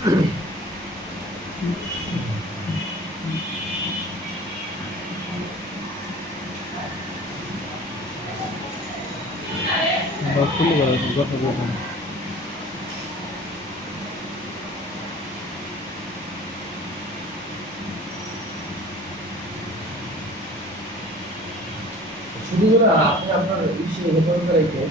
ফুল করা কথা বলবেন ছবিগুলো আপনি আপনার ইসে রেকর্ড করে রেখে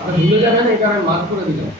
আপনি ভুলে যাবেন এই কারণে মার্ক করে দিলাম।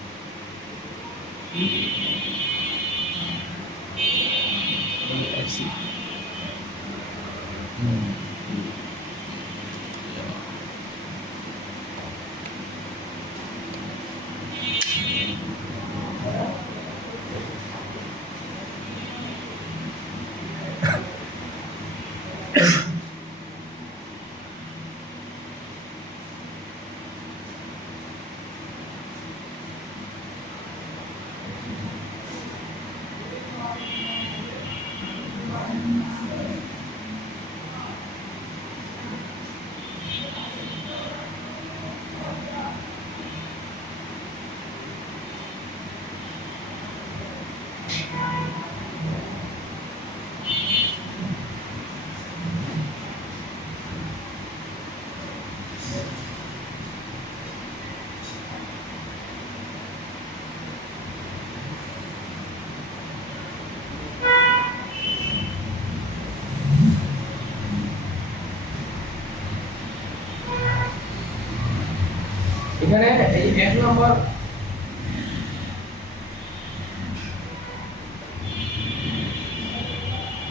এখানে এই এক নম্বর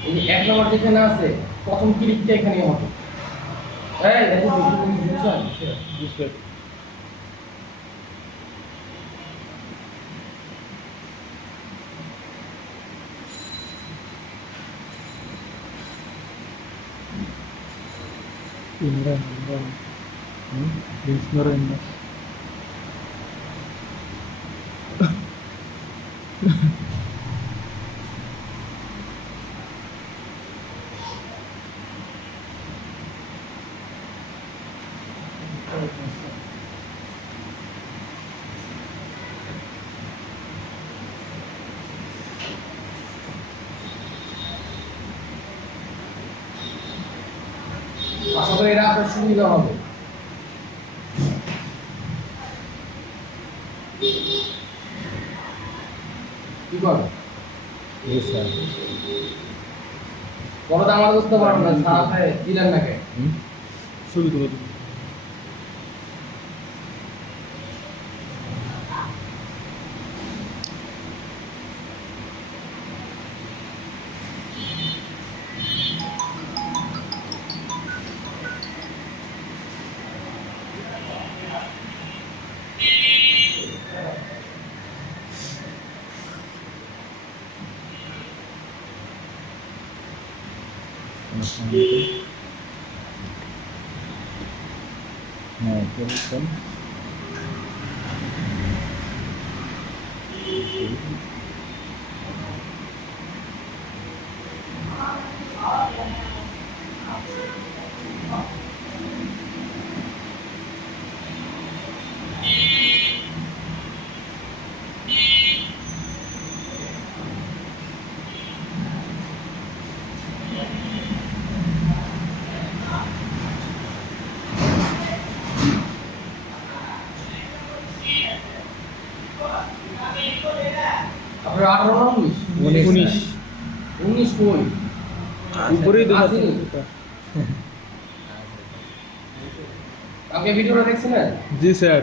এই এক নম্বর যেখানে আছে প্রথম ক্লিকটা এখানে হবে। এই দেখো বুঝছেন? Indah, indah. Listener indah. আশা করি এটা আপনার সুবিধা হবে। কি করো? Yes, sir. বড় তো আমার বুঝতে পারবো না, সাথে দিলেন নাকি? ছবি তুলে হ্যাঁ কেমন আপনার 18 না 19? 19 19 কই? উপরেই তো আসেনি। কালকে ভিডিওটা দেখছিলেন? জি স্যার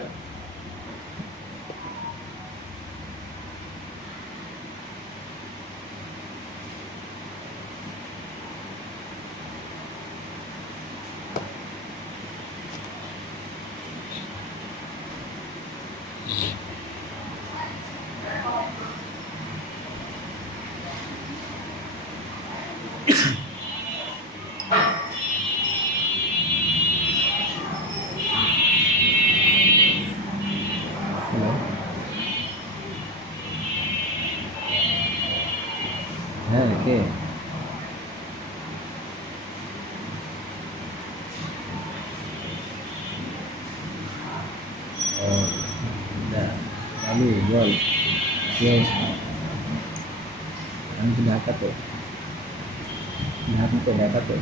হ্যাঁ কে ও আমি বল কি অবস্থা আমি তো ঢাকাতে ঢাকাতে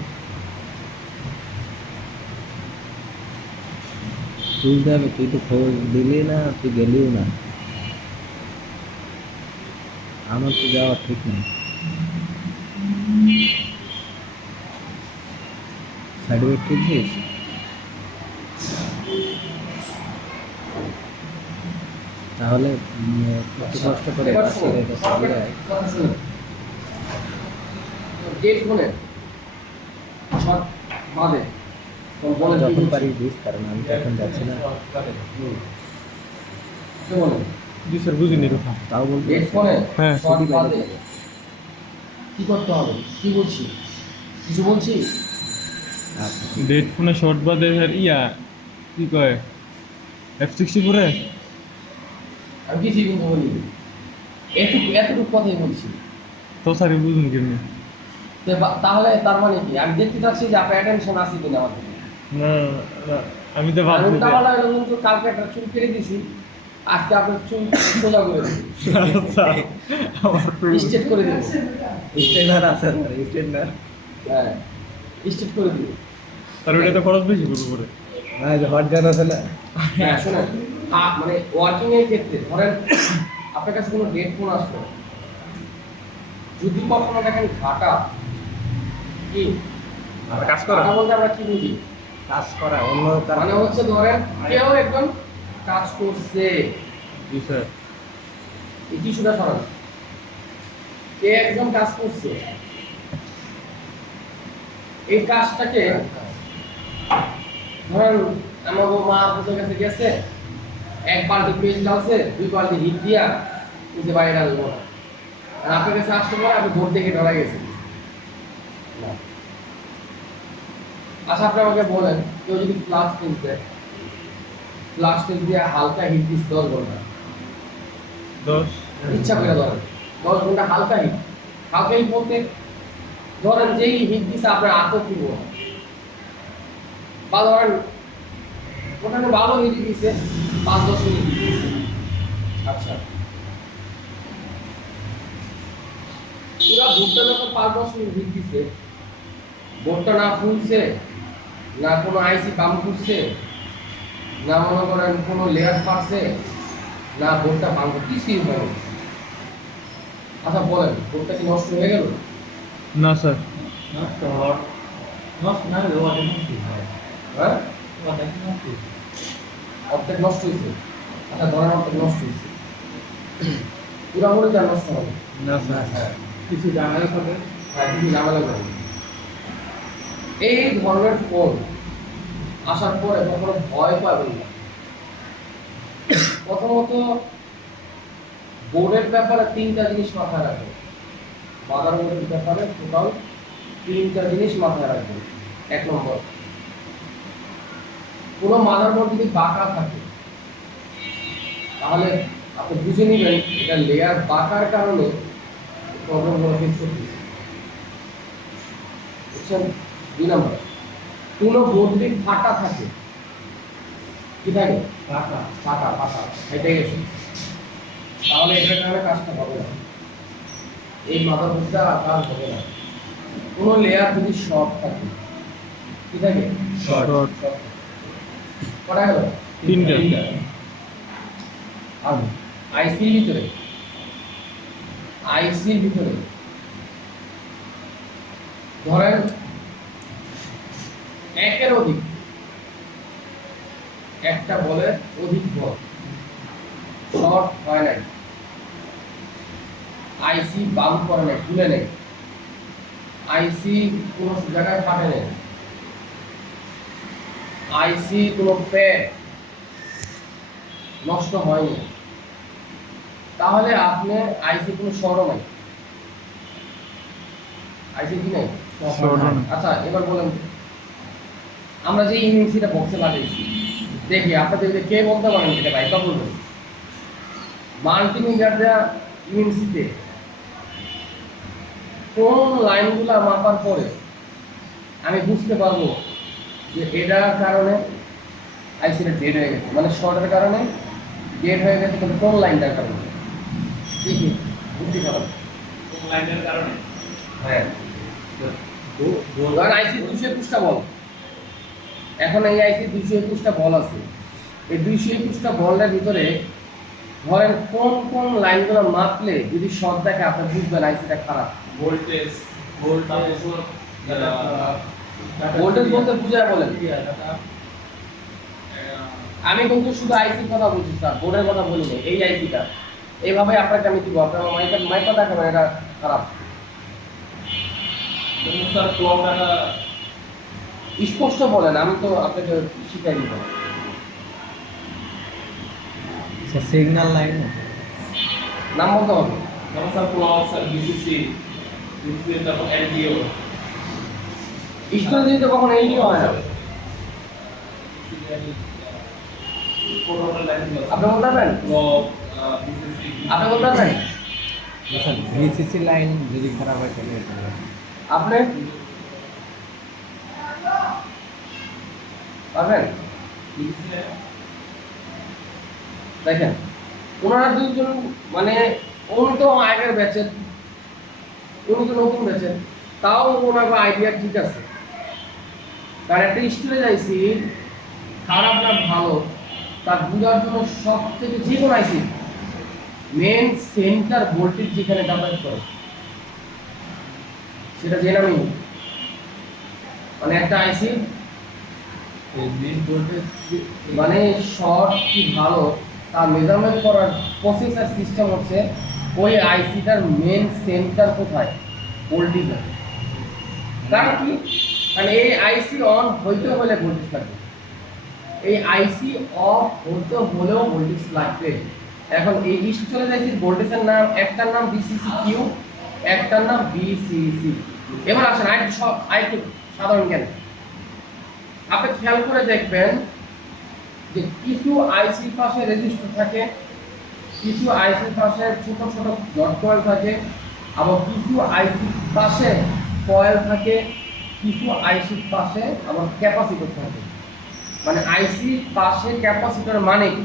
তুলতে হবে তুই তো খোঁজ দিলি না তুই গেলিও না আমার তো যাওয়া ঠিক নেই সার্টিফিকেট তুলছিস তাহলে একটু কষ্ট করে এবার বাসের শুনুন, কাছে দিয়ে আয়। কথা শুনুন। ডেট ফোনে শর্ট বাদে বলেন কি যখন বলছেন? পারি দিস কারণ আমি তো এখন যাচ্ছি না কি বলেন? জি স্যার বুঝিনি কথা তাও বলতে ডেট ফোনে হ্যাঁ, শর্ট সিটি বাদে বাইরে কি করতে হবে? কি বলছি? কিছু বলছি? আচ্ছা ডেট ফোনে শর্ট বাদে স্যার ইয়া কি কয় F64 এ আমি কিছুই কিন্তু বলিনি। এতটুকু কথাই বলছি। তো স্যার বুঝুন কেমনি তাহলে তার মানে কি? আমি দেখতে চাচ্ছি যে আপনার অ্যাটেনশন আছে কিনা আমার প্রতি। না না, আমি তো আর ভাবছি যে উল্টাপাল্টা হলো কিন্তু কালকে একটা চুল কেটে দিছি, আজকে আপনার চুল সোজা করে দিছি, আচ্ছা, আমার তো স্ট্রেট করে দিব। স্টেনার আছে স্টেনার হ্যাঁ, স্ট্রেট করে দিব। আর ওইটা তো খরচ বেশি পড়বে পরে না যে হট গান আছে না হ্যাঁ শোনেন, মানে ওয়ার্কিং এর ক্ষেত্রে ধরেন আপনার কাছে কোনো ডেট ফোন আসলো, যদি কখনো দেখেন ঘাটা কি আর কাজ করা ঘাটা বলতে আমরা কি বুঝি? কাজ করা অন্য মানে হচ্ছে ধরেন কেউ একদম কাজ করছে, জি স্যার এই টিস্যুটা সরান, কে একদম কাজ করছে, এই কাজটাকে ধরেন আমার মা আপনাদের কাছে গেছে, এক বালতি পেঁয়াজ ডালছে, 2 বালতি হিট দিয়া উঠে বাইরে ডালবো না, আর আপনার কাছে আসতে পরে আপনি ভোট দেখে ডরা গেছেন। না। আচ্ছা আপনি আমাকে বলেন, কেউ যদি ফ্লাক্স টেস্ট দেয়, ফ্লাক্স টেস্ট দিয়ে হালকা হিট দিস 10 ঘন্টা, 10 ইচ্ছা করে ধরেন 10 ঘন্টা হালকা হিট বলতে ধরেন যেই হিট দিছে আপনার আতক দিব, বা ধরেন ওখানে ভালো হিট দিছে 5-10 মিনিট দিছে। আচ্ছা পুরা ভোটটা যখন 5-10 মিনিট হিট দিছে, ভোটটা না ফুলছে, না কোনো আইসি কাম করছে, না মনে করেন কোনো লেয়ার পারছে, না ভোটটা ভাঙবে, কিছুই হয়নি। আচ্ছা বলেন ভোটটা কি নষ্ট হয়ে গেল? না স্যার হ্যাঁ অর্ধেক নষ্ট হয়েছে। আচ্ছা ধরেন অর্ধেক নষ্ট হয়েছে, পুরাপুরি যা নষ্ট হবে না স্যার কিছু ঝামেলা হবে, হ্যাঁ কিছু ঝামেলা হবে। এই ধরনের ফোন আসার পরে কখনো ভয় পাবেন না। প্রথমত বোর্ডের ব্যাপারে 3টা জিনিস মাথায় রাখবেন, মাদার বোর্ডের ব্যাপারে টোটাল 3টা জিনিস মাথায় রাখবেন। 1 নম্বর, কোনো মাদার বোর্ড যদি বাঁকা থাকে তাহলে আপনি বুঝে নেবেন এটা লেয়ার বাঁকার কারণে প্রবলেমগুলো ফেস করতেছে, বুঝছেন? 2 নম্বর, কোনো বোর্ড যদি ফাটা থাকে, কি থাকে? ফাটা এটাই গেছে, তাহলে এটার কারণে কাজটা হবে না, এই মাদার বোর্ডটা কাজ হবে না। কোনো লেয়ার যদি শর্ট থাকে, কি থাকে? শর্ট কটা গেল? 3টা আর আইসির ভিতরে আইসির ভিতরে ধরেন একের অধিক একটা বলের অধিক বল শর্ট হয় নাই, আইসি বাম করে নাই, খুলে নেই, আইসি কোনো জায়গায় ফাটে নেই, আইসি কোনো প্যাড নষ্ট হয়নি, তাহলে আপনি আইসি কোনো শর্ট নাই, আইসি কি নাই? Short নাই। আচ্ছা এবার বলেন, আমরা যে ইউনিভার্সিটিটা বক্সে লাগাইছি দেখি আপনাদের কে বলতে পারেন এটা ভাই কা বলবেন? মাল্টিমিটার দেওয়া ইউনিভার্সিটিতে কোন লাইনগুলো মাপার পরে আমি বুঝতে পারবো যে এটার কারণে আইসিটা ডেড হয়ে গেছে, মানে শর্টের কারণে ডেড হয়ে গেছে, কিন্তু কোন লাইনটার কারণে দেখি বুঝতে পারবেন। কোন লাইনের কারণে? হ্যাঁ ধরেন আইসি 221টা বল, এখন এই আইসি 221টা বল আছে, এই 221টা বলের ভিতরে ধরেন কোন কোন লাইনগুলো মাপলে যদি শর্ট দেখে আপনি বুঝবেন আইসিটা খারাপ। ভোল্টেজ ভোল্টেজ বলতে বুঝায় বলেন, আমি কিন্তু শুধু আইসির কথা বলছি স্যার, বোর্ডের কথা বলিনি। এই আইসিটা এইভাবে আপনাকে আমি দিব, আপনার মাইকটা দেখাবেন এটা খারাপ, স্যার ক্লক স্পষ্ট বলেন, আমি তো আপনাকে শিখাই দিব। সিগন্যাল লাইন নাম বলতে হবে, যেমন স্যার ক্লক, স্যার বিসিসি, তারপর এলডিও, স্টোরেজ দিতে কখনো এইডিও হয় না। প্রোটোকল লাইন আপনি বলতে পারবেন? ক্লক, বিসিসি, আপনি বলতে পারবেন? ভিসিসি লাইন যদি খারাপ হয় তাহলে এটা হবে। আপনি পারবেন? দেখেন ওনারা দুইজন মানে উনি তো আগের ব্যাচের, উনি তো নতুন ব্যাচের, তাও ওনার আইডিয়া ঠিক আছে। কারণ একটা স্টোরেজ আইসি খারাপ না ভালো তার বোঝার জন্য সব থেকে যে কোনো আইসি মেন সেন্টার ভোল্টেজ যেখানে যাতায়াত করে সেটা জেনে আমি, মানে একটা আইসি মানে শর্ট কি ভালো তার মেজারমেন্ট করার প্রসেসর সিস্টেম হচ্ছে ওই আইসিটার মেন সেন্টার কোথায়, ভোল্টেজে। কারণ কি, মানে এই আইসি অন হইতে হলে ভোল্টেজ লাগবে, এই আইসি অফ হইতে হলেও ভোল্টেজ লাগবে। এখন এই স্টোরেজ আইসির ভোল্টেজের নাম, একটার নাম বিসিসি কিউ, একটার নাম বিসিসি। এবার আসেন আরেকটু সাধারণ জ্ঞান, আপনি খেয়াল করে দেখবেন যে কিছু আইসির পাশে রেজিস্টার থাকে, কিছু আইসির পাশে ছোট ছোট ডট কয়েল থাকে, আবার কিছু আইসির পাশে কয়েল থাকে, কিছু আইসির পাশে আবার ক্যাপাসিটর থাকে। মানে আইসির পাশে ক্যাপাসিটর মানে কি?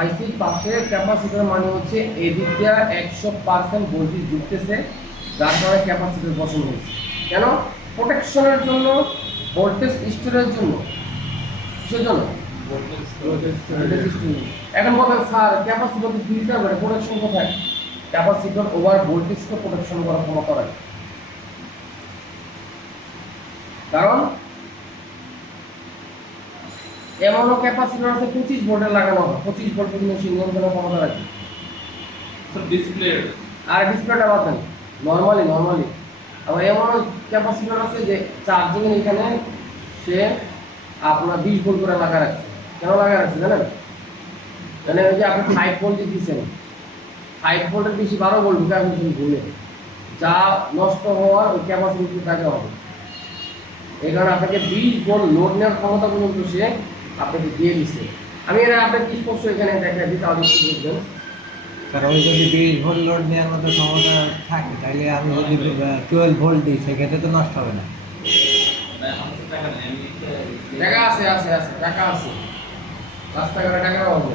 আইসির পাশে ক্যাপাসিটর মানে হচ্ছে এদিক দিয়ে 100% ভোল্টেজ ঢুকতেছে, যার কারণে ক্যাপাসিটর বসানো হয়েছে। কেন? প্রোটেকশনের জন্য, ভোল্টেজ স্টোরের জন্য। কিসের জন্য? Voltage storage. এখন বলেন স্যার ক্যাপাসিটর তো ফিল্টার করে প্রোটেকশন কোথায়? ক্যাপাসিটর ওভার ভোল্টেজকে প্রোটেকশন করার ক্ষমতা রাখে। কারণ এমনও ক্যাপাসিটর আছে 25 ভোল্টের লাগানো হয়, 25 ভোল্ট পর্যন্ত নিয়ন্ত্রণের ক্ষমতা রাখে। স্যার ডিসপ্লে আর ডিসপ্লেটা বাতেন নরমালি আবার এমনও ক্যাপাসিটর আছে যে চার্জিং এর এখানে সে আপনার 20 ভোল্ট করে লাগা রাখছে। কেন লাগা রাখছে জানেন? মানে ওই যে আপনি 5 ভোল্ট দিয়েছেন, 5 ভোল্টের বেশি 12 ভোল্ট ঢুকে আপনি ঘুরে যা নষ্ট হওয়ার ওই ক্যাপাসিটি থাকে হবে। এই কারণে আপনাকে 20 ভোল্ট লোড নেওয়ার ক্ষমতা পর্যন্ত সে আপনাকে দিয়ে দিচ্ছে। আমি এটা আপনাকে স্পষ্ট এখানে দেখাই দিই, তাহলে একটু বুঝবেন। স্যার ওই যদি 20 ভোল্ট লোড নেওয়ার মতো ক্ষমতা থাকে তাহলে আমি যদি 12 ভোল্ট দিই সেক্ষেত্রে তো নষ্ট হবে না। টাকা আছে টাকা আছে, রাস্তাঘাটে টাকা হবে।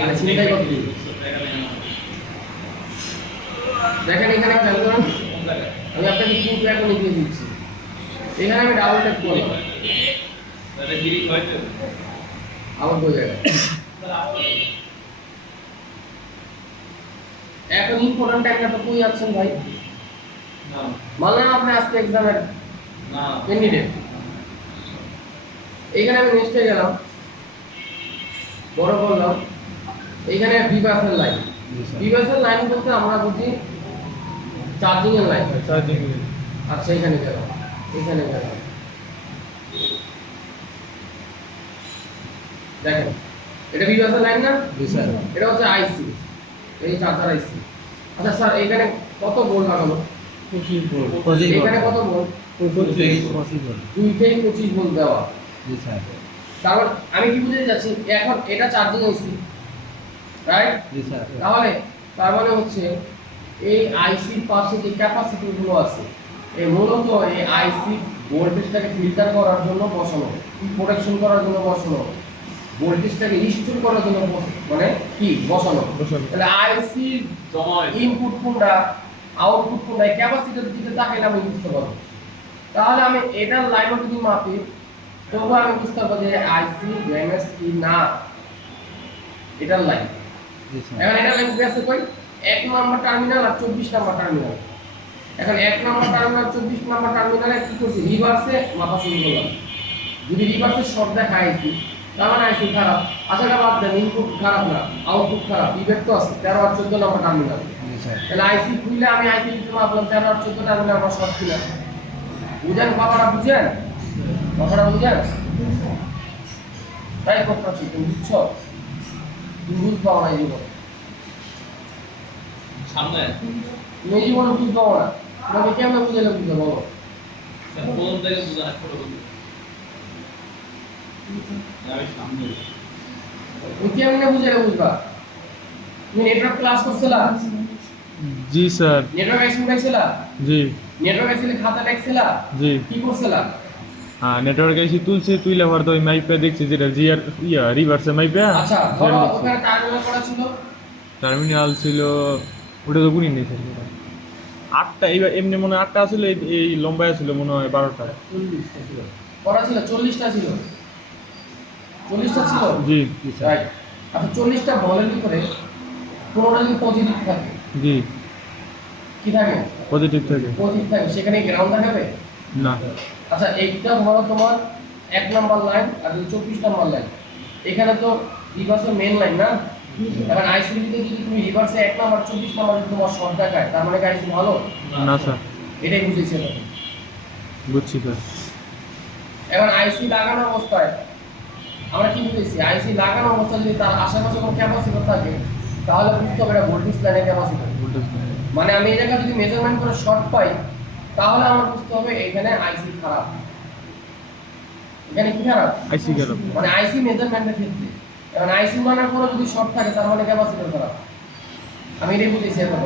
মানে চিন্তাই করতে হবে। দেখেন এখানে খেয়াল করুন, আমি আপনাকে কিন্তু এখন দিয়ে দিচ্ছি, এখানে আমি ডাবল ট্যাপ করলাম, আবার দু জায়গায়। এখন ইম্পর্টেন্ট টাইমটা তো কই যাচ্ছেন ভাই? না মানলাম আপনি আজকে এক্সামের না ক্যান্ডিডেট, এইখানে আমি নেক্সটে গেলাম, বড় করলাম, এইখানে বিবাসের লাইন। জি স্যার। বিবাসের লাইন বলতে আমরা বুঝি চার্জিং এর লাইন। চার্জিং আচ্ছা এখানে গেলাম, এখানে গেলাম, দেখেন এটা বিবাসের লাইন না? জি স্যার। এটা হচ্ছে আইসি, এই চার্জার আইসি। আচ্ছা স্যার এখানে কত ভোল্ট লাগানো? 25 ভোল্ট। এখানে কত ভোল্ট? 25 ভোল্ট। দুইটাই 25 ভোল্ট দেওয়া। জি স্যার। তারপর আমি কি বুঝতে যাচ্ছি, এখন এটা চার্জিং আইসি, রাইট? জি স্যার। তাহলে তার মানে হচ্ছে এই আইসির পাশে যে ক্যাপাসিটর গুলো আছে, এই মূলত এই আইসি ভোল্টেজটাকে ফিল্টার করার জন্য বসানো, প্রোটেকশন করার জন্য বসানো, ভোল্টেজটাকে রিস্টোর করার জন্য মানে কি বসানো। বসানো। তাহলে আইসির জমা ইনপুট কোনটা, আউটপুট কোনটা, ক্যাপাসিটর দিকে তাকাইলে আমি বুঝতে পারবো। তাহলে আমি এটার লাইনও যদি মাপি তবু আমি বুঝতে পারবো যে আইসি ড্যামেজ কি না, এটার লাইন। জি স্যার। এখন এটা লাইন আছে কই? 1 নম্বর টার্মিনাল আর 24 নম্বর টার্মিনাল। এখন 1 নম্বর টার্মিনাল 24 নম্বর টার্মিনালে কি করছি, রিভার্সে মাপা শুরু করলাম। যদি রিভার্সে শর্ট দেখা আইসি, তার মানে আইসি খারাপ। আচ্ছা এটা বাদ দেন, ইনপুট খারাপ না, আউটপুট খারাপ, ইফেক্ট তো আছে 13 আর 14 নম্বর টার্মিনাল। জি স্যার। তাহলে আইসি খুললে আমি আইসি দিতে মাপলাম 13 আর 14 টার্মিনাল আমার শর্ট ছিল। বুঝেন কথাটা, বুঝেন কথাটা, বুঝেন? তাই কথা ছিল, তুমি বুঝছো? তুমি বুঝতে পারো না এই জীবন, সামনে তুমি এই জীবনে বুঝতে পারো না। তোমাকে কেমন বুঝালে বুঝতে বলো? কোন থেকে বুঝা ছোট বন্ধু আমি সামনে তুমি কেমনে বুঝালে বুঝবা? তুমি নেটওয়ার্ক ক্লাস করছিলা? জি স্যার নেটওয়ার্ক আইসি উঠাইছিলা? জি নেটওয়ার্ক আইসি খাতা দেখছিলা? জি কি করছিলা? হ্যাঁ নেটওয়ার্ক এসে তুইলে আবার তো ওই মাইপে দেখছি যেটা জিআর রিভার্সে মাইপে আচ্ছা ধরো ওখানে টার্মিনাল করা ছিল, টার্মিনাল ছিল ওটা তো গুনি নেই স্যার 8টা এইবার এমনি মনে হয় 8টা আসলে এই লম্বায় ছিল মনে হয় 12টা 40টা ছিল, করা ছিল 40টা ছিল, 40টা ছিল। জি জি স্যার। রাইট। আচ্ছা 40টা বলের ভিতরে কোনটা যদি পজিটিভ থাকে, জি কি থাকে? পজিটিভ থাকে পজিটিভ থাকে, সেখানে গ্রাউন্ড দেখাবে? না আচ্ছা এইটা ধরো তোমার 1 নাম্বার লাইন আর 24 নাম্বার লাইন, এখানে তো রিভার্সের মেইন লাইন না। এখন আইসিডিতে যদি তুমি রিভার্সে 1 নাম্বার 24 নাম্বার যদি তোমার শর্ট দেখায়, তার মানে আইসি ভালো? না স্যার এটাই বুঝেছি আমি। বুঝছি স্যার এখন আইসি লাগানো অবস্থায় আমরা কি বুঝেছি, আইসি লাগানো অবস্থায় যদি তার আশেপাশে কোনো ক্যাপাসিটর থাকে, তাহলে বুঝতে হবে এটা ভোল্টেজ লাইনের ক্যাপাসিটর। ভোল্টেজ মানে আমি এই জায়গা যদি মেজারমেন্ট করে শর্ট পাই, তাহলে আমার বুঝতে হবে এখানে আইসি খারাপ। এখানে কি খারাপ? আইসি গেল মানে আইসি মেজারমেন্টের ক্ষেত্রে। এখন আইসি মানার পরে যদি শর্ট থাকে, তার মানে ক্যাপাসিটর খারাপ। আমি এটাই বুঝেছি এখন।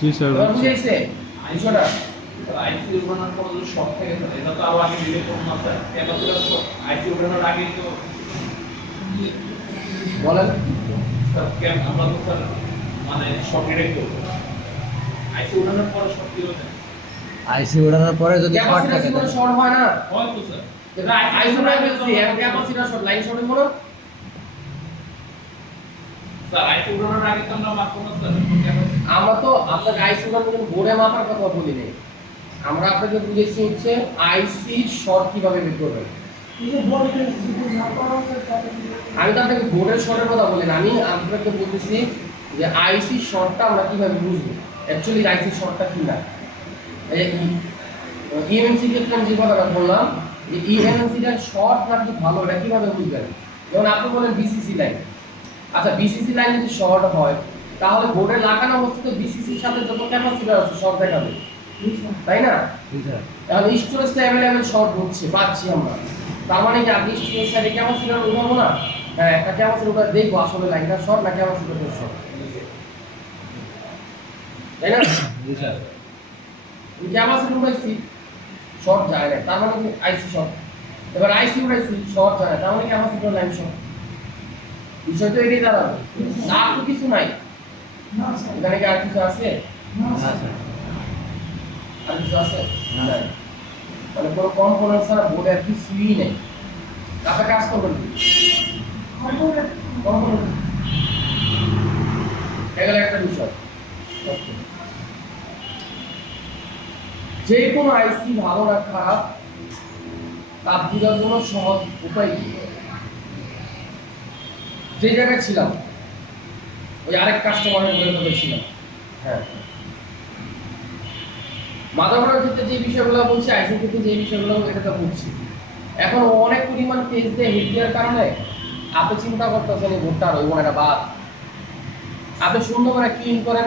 জি স্যার এবার বুঝেছে বিষয়টা? আইসি উঠানোর পর যদি শক থেকে থাকে এটা তো আরো আগে ডিলে করুন না স্যার ক্যাপাসিটার শক আইসি উঠানোর আগেই তো বলেন। স্যার আমরা তো স্যার মানে শক ডিটেক্ট করবো আইসি উঠানোর পরে শক কি হচ্ছে আইসি ওঠানোর পরে যদি শর্ট ক্যাপাসিটর থাকে কোনো শর্ট হয় না। হয়তো স্যার আইসি না বলছি, এখন ক্যাপাসিটর শর্ট, লাইন শর্ট হলো না। স্যার আইসি উঠানোর আগে তো আমরা মাপবো না স্যার আমরা তো আপনাকে আইসি উঠানোর জন্য বোর্ডে মাপার কথা বলি নাই। আমরা আপনাকে বুঝেছি হচ্ছে আইসি শর্ট কিভাবে বের করবেন। আমি তো আপনাকে বোর্ডের শর্টের কথা বলি না, আমি আপনাকে বলতেছি যে আইসি শর্টটা আমরা কিভাবে বুঝবো, অ্যাকচুয়ালি আইসি শর্টটা কি না। ইএমএমসি ক্ষেত্রে আমি যে কথাটা বললাম যে ইএমএমসিটা শর্ট নাকি ভালো, এটা কিভাবে বুঝবেন? যেমন আপনি বলেন বিসিসি লাইন। আচ্ছা বিসিসি লাইন যদি শর্ট হয়, তাহলে বোর্ডে লাগানো অবস্থাতে বিসিসির সাথে যত ক্যাপাসিটর আছে শর্ট দেখাবে, তাই না? জি স্যার। তাহলে স্টোরেজটা অ্যাভেলেবেল শর্ট হচ্ছে, পাচ্ছি আমরা। তার মানে কি আপনি স্টোরেজ সাইডে ক্যাপাসিটর উঠাবো না? হ্যাঁ, একটা ক্যাপাসিটর উঠে দেখবো আসলে লাইনটা শর্ট না ক্যাপাসিটর শর্ট, তাই না? জি স্যার। ক্যাপাসিটর উঠাইছি শর্ট যায় না, তার মানে কি আইসি শর্ট। এবার আইসি উঠাইছি শর্ট যায় না, তার মানে ক্যাপাসিটর লাইন শর্ট। বিষয় তো এটাই দাঁড়াবে, না তো কিছু নাই। এখানে কি আর কিছু আছে? না স্যার। আর কিছু আছে? না। নাই। মানে কোনো কম্পোনেন্ট ছাড়া বোর্ডে আর কিছুই নেই। আপনি কাজ করবেন কি? কম্পোনেন্ট এগুলো একটা বিষয়। যে কোনো আইসি ভালো না খারাপ তার বোঝার জন্য সহজ উপায় কি? যে জায়গায় ছিলাম ওই আরেক কাস্টমারের মধ্যে ছিলাম। হ্যাঁ, মাদারবোর্ডের ক্ষেত্রে যে বিষয়গুলো বলছি, আইসির ক্ষেত্রে যে বিষয়গুলো এটাতে বলছি। এখন অনেক পরিমাণ পেজ দিয়ে হিট দেওয়ার কারণে আপনি চিন্তা করতেছেন এই বোর্ডটা রইব না, এটা বাদ। আপনি সুন্দর করে ক্লিন করেন,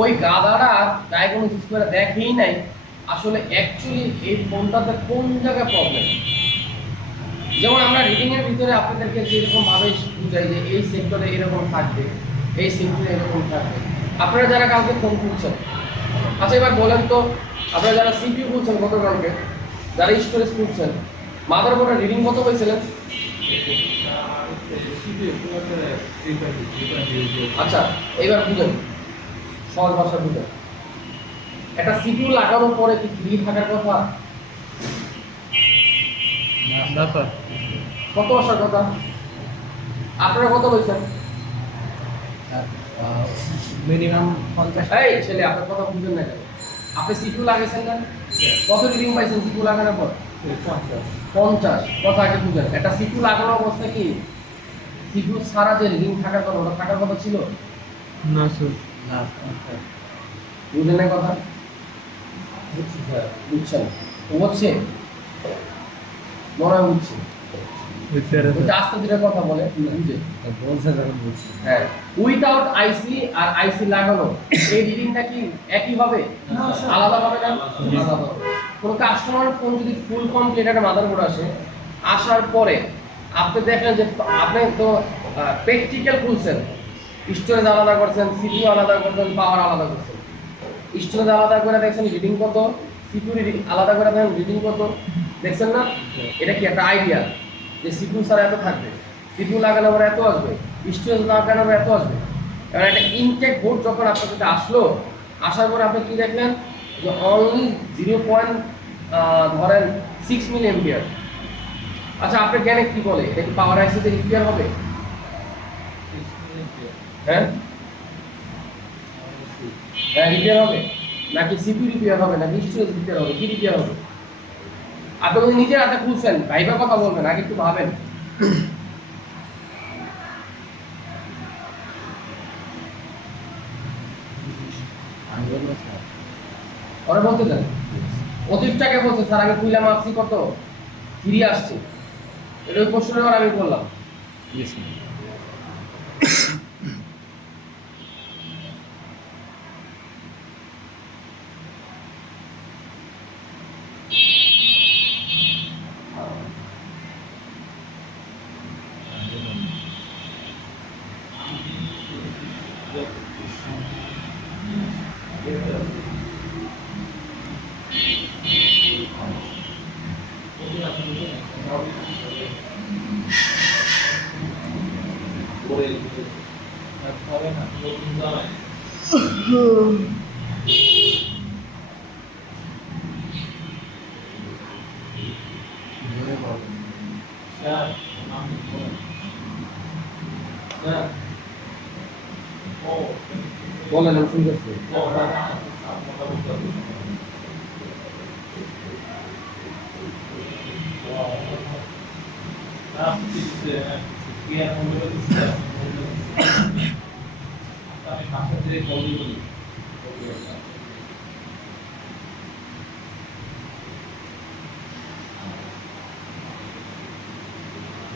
ওই গাদাটা ডায়াগনোসিস করে দেখেই নাই আসলে অ্যাকচুয়ালি এই ফোনটাতে কোন জায়গায় প্রবলেম। যেমন আমরা রিডিং এর ভিতরে আপনাদেরকে যেরকম ভাবে বুঝাই যে এই সেক্টরে এরকম থাকবে, এই সেক্টরে এরকম থাকবে। আপনারা যারা কাউকে ফোন করছেন, আচ্ছা এবার বলেন তো, আপনারা যারা সিপিইউ বলছেন গতকালকে, যারা স্টোরেজ করছেন, মাদারবোর্ডের রিডিং কত পেয়েছিলেন? আচ্ছা এবার বুঝেন, সহজ ভাষা বুঝেন, একটা সিপিইউ লাগানোর পরে কি ফ্রি থাকার কথা? না স্যার, কত আসার কথা? আপনারা কত বলছেন? মিনিমাম 50। এই ছেলে, আপনার কথা বুঝেন না কেন? আপনি সিপিইউ লাগাইছেন না? কত রিডিং পাইছেন সিপিইউ লাগানোর পর? 50। কথা আগে বুঝেন, একটা সিপিইউ লাগানো অবস্থায় কি সিপিইউ সারা যে রিডিং থাকার কথা ওটা থাকার কথা ছিল? না স্যার। না, বুঝলেন না কথা? বুঝছেন? হচ্ছে মনে হয় বুঝছে। ওইটা আস্তে ধীরে কথা বলে বুঝে। বলছে যখন বলছি। হ্যাঁ, উইদাউট আইসি আর আইসি লাগানো এই রিডিংটা কি একই হবে? আলাদা হবে না? আলাদা হবে। কোন কাস্টমার ফোন যদি ফুল কমপ্লিট একটা মাদারবোর্ড আসে, আসার পরে আপনি দেখলেন যে আপনি তো প্র্যাকটিক্যাল খুলছেন, স্টোরেজ আলাদা করছেন, সিপিইউ আলাদা করছেন, পাওয়ার আলাদা করছেন। স্টোরেজ আলাদা করে দেখছেন রিডিং কত, সিপিইউ রিডিং আলাদা করে দেখেন রিডিং কত, দেখছেন না? এটা কি একটা আইডিয়া যে সিপিইউ ছাড়া এত থাকবে, সিপিইউ লাগানোর পরে এত আসবে, স্টোরেজ লাগানোর পরে এত আসবে। এবার একটা ইনটেক বোর্ড যখন আপনার কাছে আসলো, আসার পরে আপনি কি দেখলেন যে অনলি 0.6 মিলি এম্পিয়ার। আচ্ছা আপনার জ্ঞানে কি বলে, এটা কি পাওয়ার আইসিতে রিপেয়ার হবে? হ্যাঁ হ্যাঁ, রিপেয়ার হবে নাকি সিপিইউ রিপেয়ার হবে নাকি স্টোরেজ রিপেয়ার হবে? কি রিপেয়ার হবে? আপনি যদি নিজের হাতে খুলছেন ভাইবার কথা বলবেন, আগে একটু ভাবেন। আমি বলবো স্যার। ওরা বলতে দেন, অতীতটাকে বলছে স্যার আগে খুইলা মাপছি কত, ফিরে আসছে। এটা ওই প্রশ্নের আমি বললাম। Yes, sir. বলেন, আমি শুনতেছি।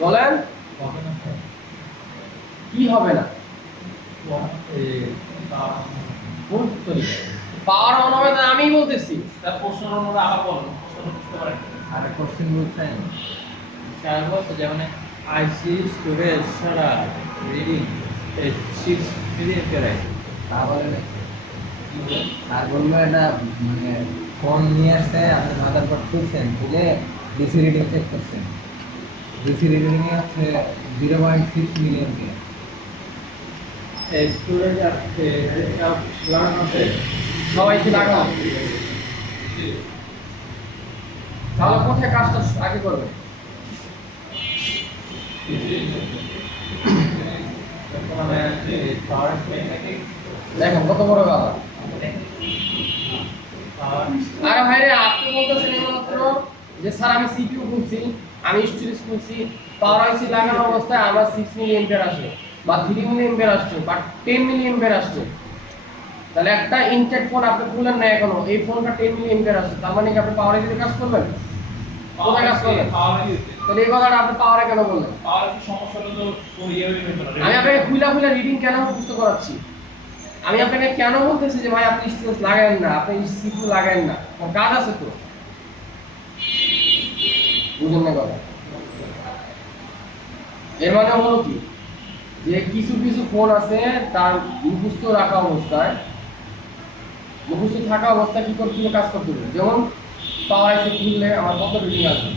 বলেন কি হবে না? পাওয়ার অন হবে না, আমি বলতেছি। তার প্রশ্নের অনুযায়ী আবার বলুন, প্রশ্ন বুঝতে পারেন। আর কোশ্চেন বলছেন স্যার বলছে যেমন আইসি স্টোরেজ ছাড়া রিডিং 6 মিলিয়ন করে তা বলে আর বললো এটা মানে ফোন নিয়ে আসছে আপনি মাদারবোর্ড খুলছেন খুলে ডিসি রিডিং চেক করছেন ডিসি রিডিং এ হচ্ছে 0.6 মিলিয়ন কে স্টোরেজ আছে এটা লাগানো আছে সবাই কি লাগাও? তাহলে কোথায় কাজটা আগে করবে? দেখেন কত বড় গালা। আরে ভাই রে, আপনি বলতেছেন এইমাত্র যে স্যার আমি সিপিইউ খুলছি, আমি স্টোরেজ খুলছি, পাওয়ার আইসি লাগানো অবস্থায় আমার 6 মিলি এম্পিয়ার আসে বা 3 মিলি এম্পিয়ার আসছে বা 10 মিলি এম্পিয়ার আসছে। তাহলে একটা ইনটেক ফোন আপনি খুলেন না এখনো, এই ফোনটা 10 মিলি এম্পিয়ার আসছে, তার মানে কি আপনি পাওয়ার আইসিতে কাজ করবেন? কোথায় কাজ করবেন? পাওয়ার তাহলে এই কথাটা আপনি পাওয়ারে কেন বললেন? পাওয়ার সমস্যাটা তো কোনো ইয়ে হয়ে যেত না। আমি আপনাকে খুলে রিডিং কেন বুঝতে করাচ্ছি? আমি আপনাকে কেন বলতেছি যে ভাই আপনি স্টোরেজ লাগায়েন না, আপনি সিপিইউ লাগায়েন না, কাজ আছে তো, বুঝেন না কথা? এর মানে হলো কি, যে কিছু কিছু ফোন আছে তার মুখস্থ রাখা অবস্থায়, মুখস্থ থাকা অবস্থায় কি করতে হবে, কাজ করতে হবে। যেমন পাওয়ার আইসি খুললে আমার কত রিডিং আসবে,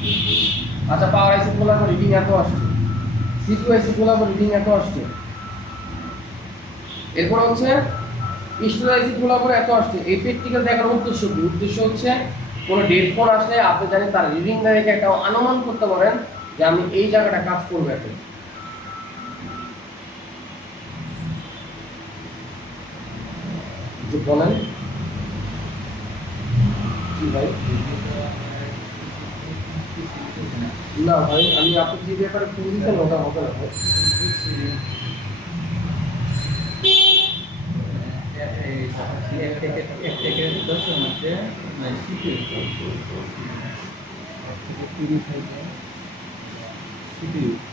আচ্ছা পাওয়ার আইসি খোলার পর রিডিং এত আসছে, সিপিইউ আইসি খোলার পর রিডিং এত আসছে, এরপর হচ্ছে স্টোরেজ আইসি খোলার পর এত আসছে। এই প্র্যাকটিক্যাল দেখার উদ্দেশ্য কি? উদ্দেশ্য হচ্ছে কোনো ডেড ফোন আসলে আপনি জানেন তার রিডিং দেখে একটা অনুমান করতে পারেন যে আমি এই জায়গাটা কাজ করবো এখন। যে বলেন কি ভাই? না ভাই, আমি আপনি যে ব্যাপারে ফোন দিতেন ওটা হবে না ভাই। CPU